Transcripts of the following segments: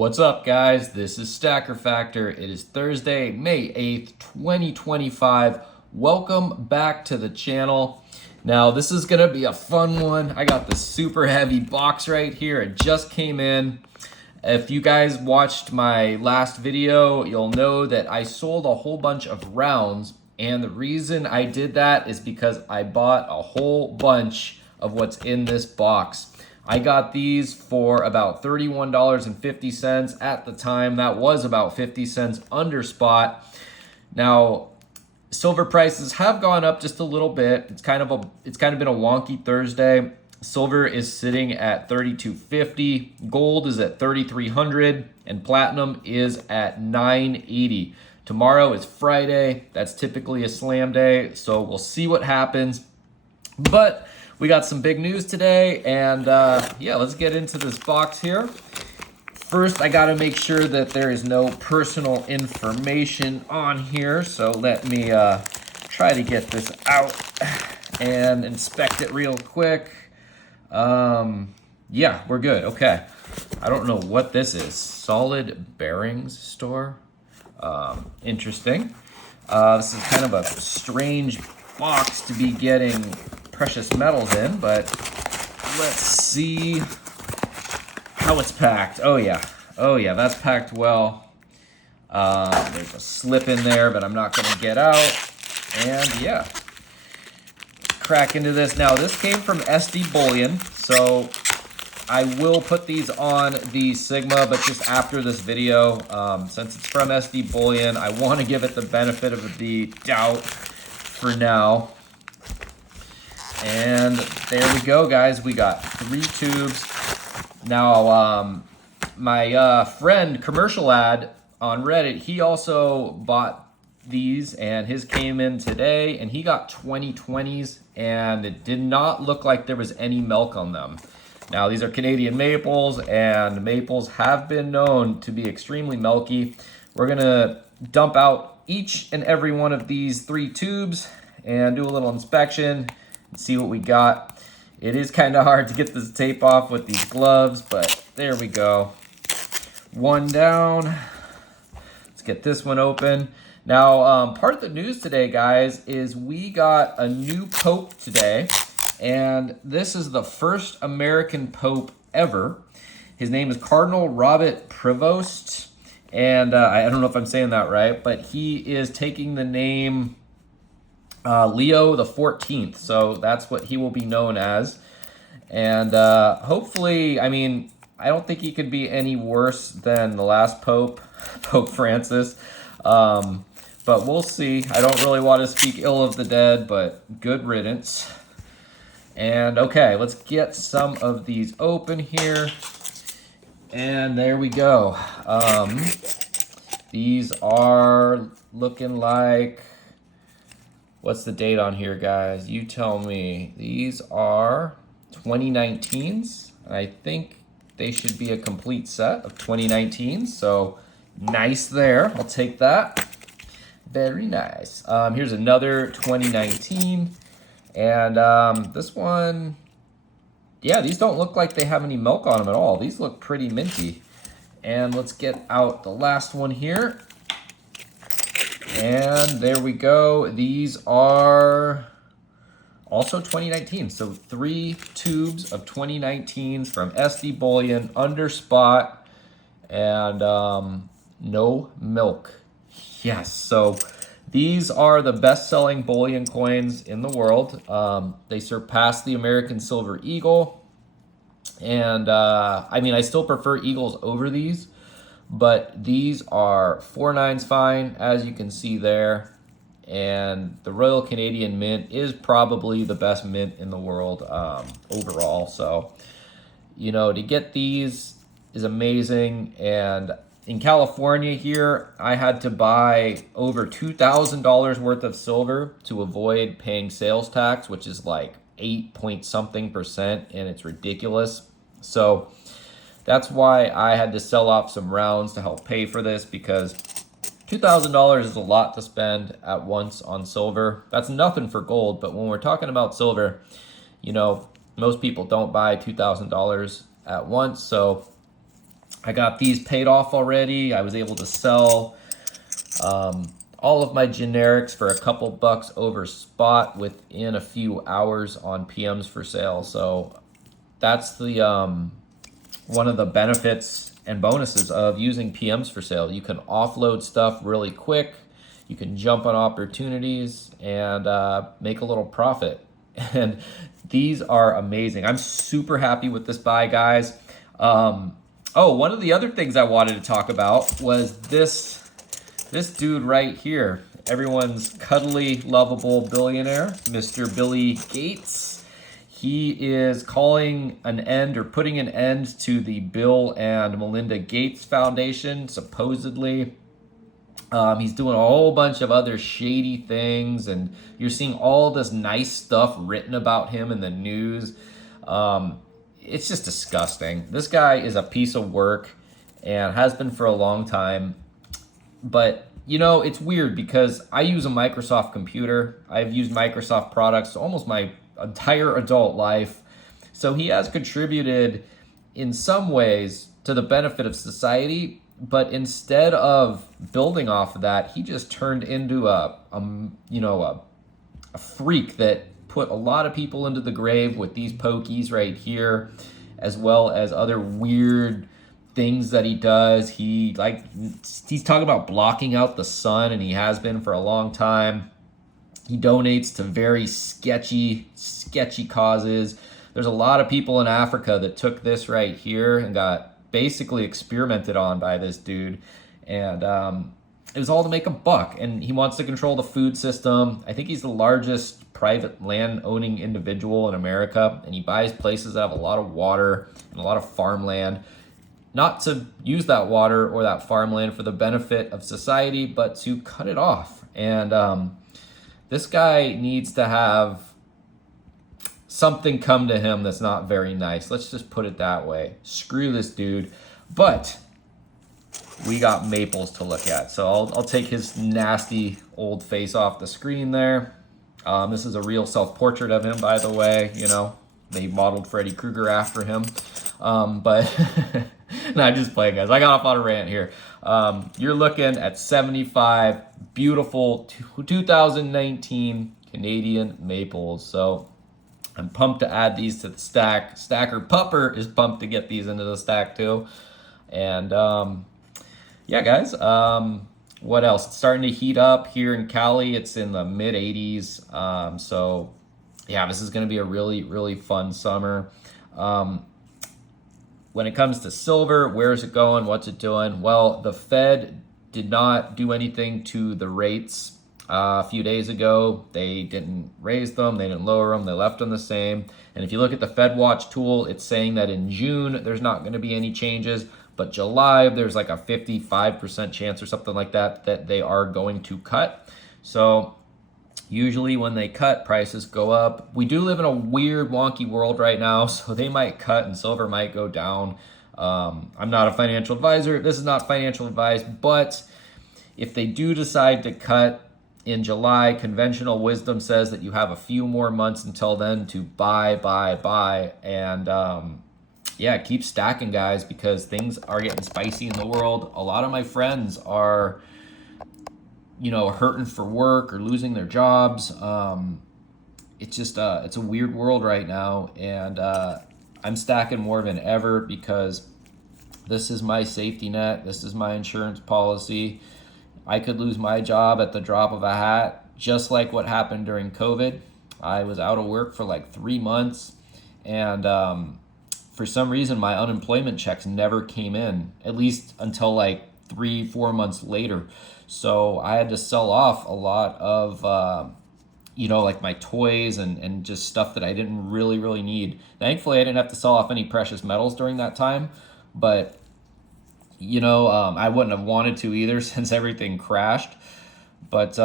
What's up, guys? This is Stacker Factor. It is Thursday, May 8th, 2025. Welcome back to the channel. Now, this is going to be a fun one. I got this super heavy box right here. It just came in. If you guys watched my last video, you'll know that I sold a whole bunch of rounds. And the reason I did that is because I bought a whole bunch of what's in this box. I got these for about $31.50 at the time. That was about 50 cents under spot. Now, silver prices have gone up just a little bit. It's kind of been a wonky Thursday. Silver is sitting at $32.50. Gold is at $3,300 and platinum is at $980. Tomorrow is Friday. That's typically a slam day, so we'll see what happens. But we got some big news today, and yeah, let's get into this box here. First, I gotta make sure that there is no personal information on here, so let me try to get this out and inspect it real quick. Yeah, we're good, okay. I don't know what this is. Solid Bearings Store? Interesting. This is kind of a strange box to be getting precious metals in, but let's see how it's packed. Oh yeah, that's packed well. There's a slip in there, but I'm not gonna get out. And yeah, crack into this. Now this came from SD Bullion, so I will put these on the Sigma, but just after this video. Since it's from SD Bullion, I want to give it the benefit of the doubt for now. And there we go, guys. We got 3 tubes. Now, my friend Commercial Ad on Reddit, he also bought these, and his came in today, and he got 2020s, and it did not look like there was any milk on them. Now, these are Canadian maples, and maples have been known to be extremely milky. We're gonna dump out each and every one of these 3 tubes and do a little inspection and see what we got. It is kind of hard to get this tape off with these gloves, but there we go. One down. Let's get this one open. Now, part of the news today, guys, is we got a new Pope today, and this is the first American Pope ever. His name is Cardinal Robert Prevost, and I don't know if I'm saying that right, but he is taking the name Leo the 14th, so that's what he will be known as. And hopefully, I mean, I don't think he could be any worse than the last Pope, Pope Francis. But we'll see. I don't really want to speak ill of the dead, but good riddance. And okay, let's get some of these open here. And there we go. These are looking like, what's the date on here, guys? You tell me. These are 2019s. I think they should be a complete set of 2019s. So nice there. I'll take that. Very nice. Here's another 2019. And this one, yeah, these don't look like they have any milk on them at all. These look pretty minty. And let's get out the last one here. And there we go. These are also 2019. So 3 tubes of 2019s from SD Bullion under spot, and no milk. Yes, so these are the best-selling bullion coins in the world. They surpassed the American Silver Eagle. And I mean, I still prefer Eagles over these, but these are 4.9s fine, as you can see there. And the Royal Canadian Mint is probably the best mint in the world overall. So, you know, to get these is amazing. And in California here, I had to buy over $2,000 worth of silver to avoid paying sales tax, which is like 8 point something%, and it's ridiculous. So that's why I had to sell off some rounds to help pay for this, because $2,000 is a lot to spend at once on silver. That's nothing for gold, but when we're talking about silver, you know, most people don't buy $2,000 at once. So I got these paid off already. I was able to sell all of my generics for a couple bucks over spot within a few hours on PMs for sale. So that's the one of the benefits and bonuses of using PMs for sale. You can offload stuff really quick. You can jump on opportunities and make a little profit. And these are amazing. I'm super happy with this buy, guys. Oh, one of the other things I wanted to talk about was this dude right here. Everyone's cuddly, lovable billionaire, Mr. Billy Gates. He is calling an end or putting an end to the Bill and Melinda Gates Foundation, supposedly. He's doing a whole bunch of other shady things, and you're seeing all this nice stuff written about him in the news. It's just disgusting. This guy is a piece of work and has been for a long time. But, you know, it's weird because I use a Microsoft computer. I've used Microsoft products almost my entire adult life. So he has contributed in some ways to the benefit of society, but instead of building off of that, he just turned into a freak that put a lot of people into the grave with these pokies right here, as well as other weird things that he does. He's talking about blocking out the sun, and he has been for a long time. He donates to very sketchy causes. There's a lot of people in Africa that took this right here and got basically experimented on by this dude. And it was all to make a buck. And he wants to control the food system. I think he's the largest private land owning individual in America. And he buys places that have a lot of water and a lot of farmland. Not to use that water or that farmland for the benefit of society, but to cut it off. And this guy needs to have something come to him that's not very nice. Let's just put it that way. Screw this dude. But we got Maples to look at. So I'll take his nasty old face off the screen there. This is a real self-portrait of him, by the way. You know, they modeled Freddy Krueger after him. But not just playing, guys. I got off on a rant here. You're looking at 75 beautiful 2019 Canadian Maples. So I'm pumped to add these to the stack. Stacker Pupper is pumped to get these into the stack too. And yeah, guys. What else? It's starting to heat up here in Cali. It's in the mid 80s. So yeah, this is going to be a really, really fun summer. When it comes to silver, where's it going? What's it doing? Well, the Fed did not do anything to the rates a few days ago. They didn't raise them. They didn't lower them. They left them the same. And if you look at the Fed Watch tool, it's saying that in June, there's not going to be any changes. But July, there's like a 55% chance or something like that that they are going to cut. So usually when they cut, prices go up. We do live in a weird, wonky world right now, so they might cut and silver might go down. I'm not a financial advisor. This is not financial advice, but if they do decide to cut in July, conventional wisdom says that you have a few more months until then to buy. And yeah, keep stacking, guys, because things are getting spicy in the world. A lot of my friends are hurting for work or losing their jobs. It's just, it's a weird world right now. And I'm stacking more than ever because this is my safety net. This is my insurance policy. I could lose my job at the drop of a hat, just like what happened during COVID. I was out of work for like 3 months. And for some reason, my unemployment checks never came in, at least until like 3-4 months later. So I had to sell off a lot of, like my toys and just stuff that I didn't really need. Thankfully, I didn't have to sell off any precious metals during that time, but I wouldn't have wanted to either since everything crashed. But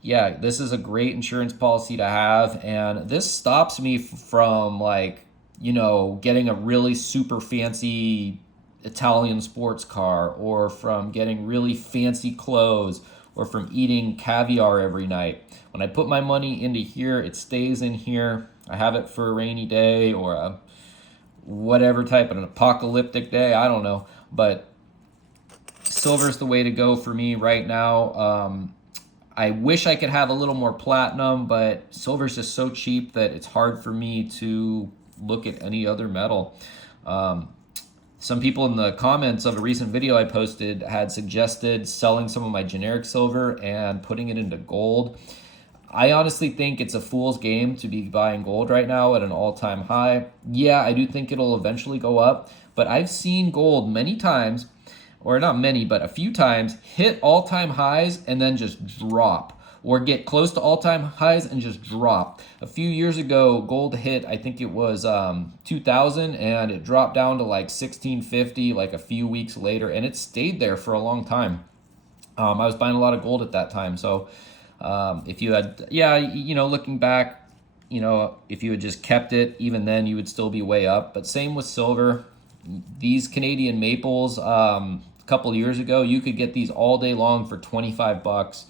yeah, this is a great insurance policy to have, and this stops me from getting a really super fancy Italian sports car, or from getting really fancy clothes, or from eating caviar every night. When I put my money into here, it stays in here. I have it for a rainy day or a whatever type of an apocalyptic day. I don't know, but silver's the way to go for me right now. I wish I could have a little more platinum, but silver's just so cheap that it's hard for me to look at any other metal. Some people in the comments of a recent video I posted had suggested selling some of my generic silver and putting it into gold. I honestly think it's a fool's game to be buying gold right now at an all-time high. Yeah, I do think it'll eventually go up, but I've seen gold many times, or not many, but a few times, hit all-time highs and then just drop, or get close to all-time highs and just drop. A few years ago, gold hit, I think it was 2000, and it dropped down to like 1650 like a few weeks later, and it stayed there for a long time. I was buying a lot of gold at that time, so if you had, looking back, if you had just kept it, even then you would still be way up. But same with silver. These Canadian maples, a couple years ago, you could get these all day long for 25 bucks.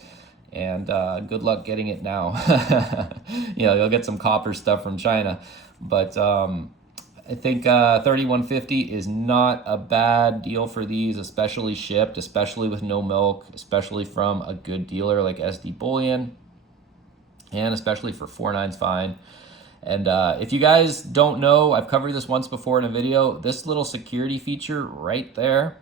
And good luck getting it now. You'll get some copper stuff from China. But I think 3150 is not a bad deal for these, especially shipped, especially with no milk, especially from a good dealer like SD Bullion, and especially for 49's fine. And if you guys don't know, I've covered this once before in a video, this little security feature right there,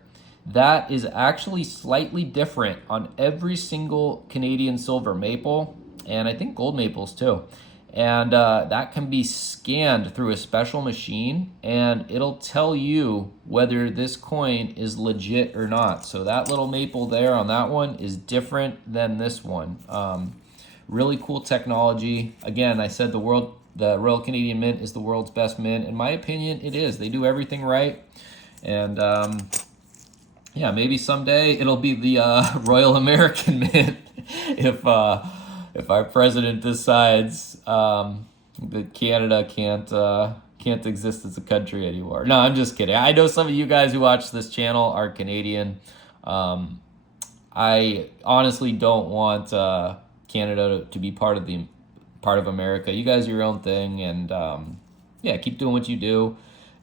that is actually slightly different on every single Canadian silver maple, and I think gold maples too. And that can be scanned through a special machine, and it'll tell you whether this coin is legit or not. So that little maple there on that one is different than this one. Really cool technology. Again, I said the Royal Canadian Mint is the world's best mint. In my opinion, it is. They do everything right. And yeah, maybe someday it'll be the Royal American Mint if our president decides that Canada can't exist as a country anymore. No, I'm just kidding. I know some of you guys who watch this channel are Canadian. I honestly don't want Canada to be part of America. You guys are your own thing, and yeah, keep doing what you do.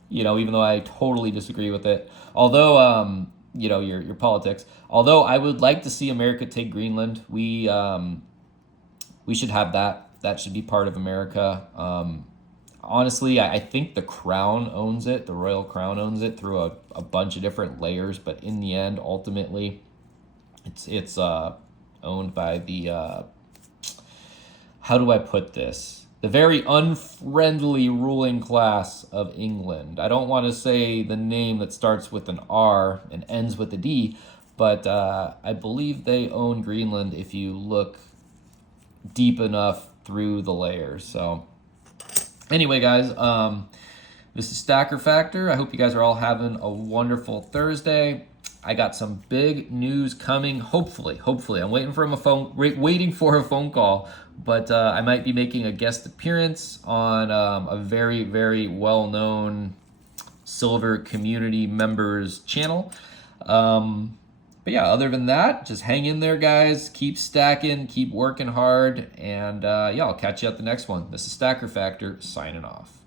Even though I totally disagree with it. Although your politics. Although I would like to see America take Greenland. We should have that. That should be part of America. Honestly, I think the Crown owns it. The Royal Crown owns it through a bunch of different layers. But in the end, ultimately, it's owned by the, how do I put this? The very unfriendly ruling class of England. I don't want to say the name that starts with an R and ends with a D, but I believe they own Greenland if you look deep enough through the layers. So anyway, guys, this is Stacker Factor. I hope you guys are all having a wonderful Thursday. I got some big news coming. Hopefully, I'm waiting for a phone call, but I might be making a guest appearance on a very, very well-known silver community members channel. But yeah, other than that, just hang in there, guys. Keep stacking, keep working hard, and yeah, I'll catch you at the next one. This is Stacker Factor, signing off.